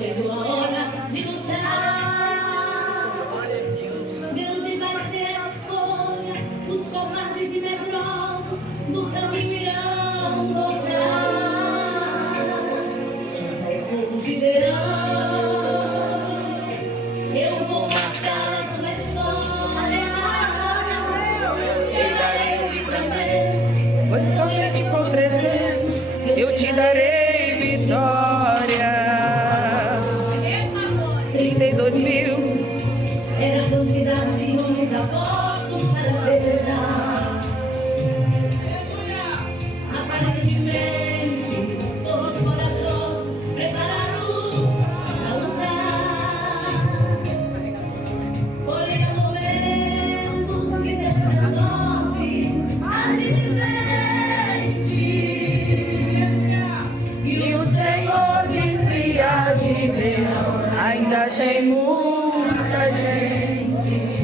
chegou a hora de lutar. Grande vai ser a escolha, os covardes e medrosos do caminho irão voltar. Junta o povo de Deus, eu vou marcar uma história. Te darei o livramento, Pois somente com 300 eu te darei vitória. 32 mil era a quantidade de homens apostos para pelejar. Aparentemente, todos corajosos, preparados a lutar. Porém, há momentos que Deus resolve agir diferente. e o Senhor dizia: Gideão, ainda tem muita gente.